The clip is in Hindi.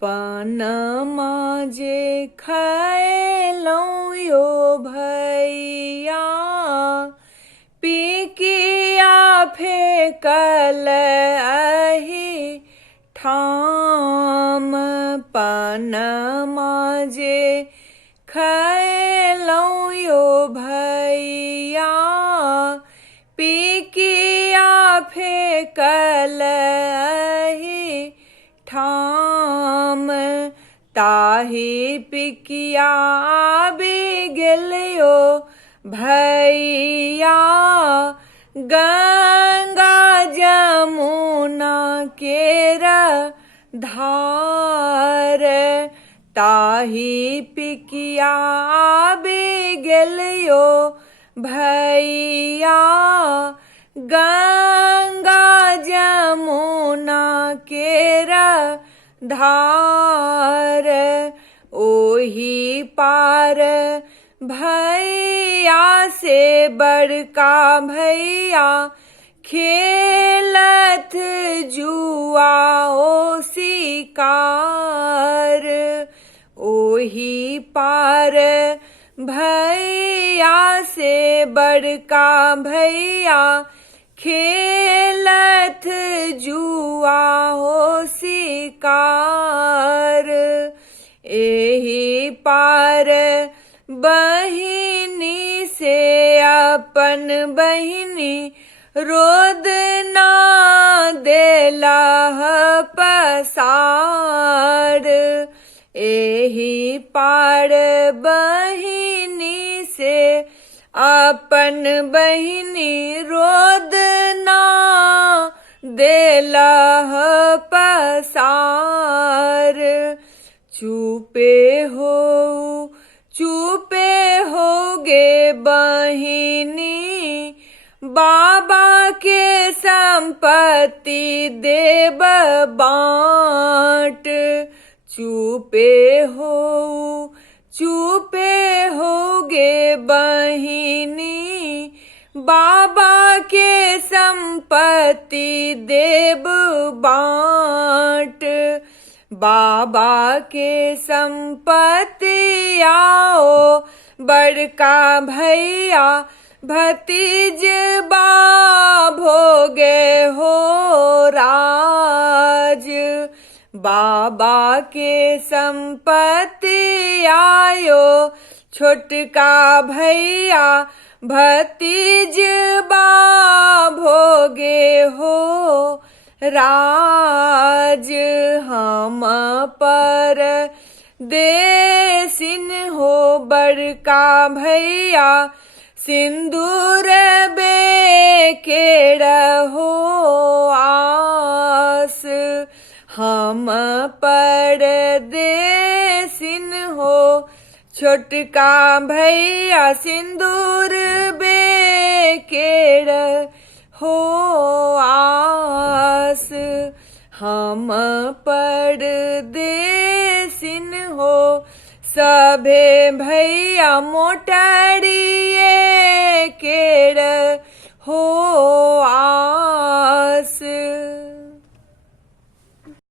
पानमा जे खैलौं यो भैया, पीकिया फेकल अहि ठाम। पानमा जे खैलौं यो भैया, पीकिया फेकल अहि ठाम। ताहि पिकिया बिगलियो भैया, गंगा जमुना केर धार। ताहि पिकिया बिगलियो भैया, गंगा जमुना केर धार। ओही पार भैया से बड़का भैया, खेलत जुआ ओ शिकार। ओही पार भैया से बड़का भैया, खेलत जुआ हो शिकार। एही पार बहिनी से अपन बहिनी, रोद ना देला पसार। एही पार बहिनी से अपन बहिनी, रोद ना देला पसार। चुपे होगे बहिनी, बाबा के संपत्ति देब बाँट। चुपे होगे बहिनी, बाबा के संपत्ति देब बाँट। बाबा के संपत्ति आओ बड़का भैया, भतीजबा भोगे हो राज। बाबा के संपत्ति आयो छोटका भैया, भतीजबा भोगे हो राज। हम पर देसिन हो बड़का भैया, सिंदूर बेकेड़ हो आस। हम पर देसिन हो छोटका भैया, सिंदूर बेकेड़ हो आस। हम पर देसिन हो सभे भैया, मोटरिए केड़ हो आस।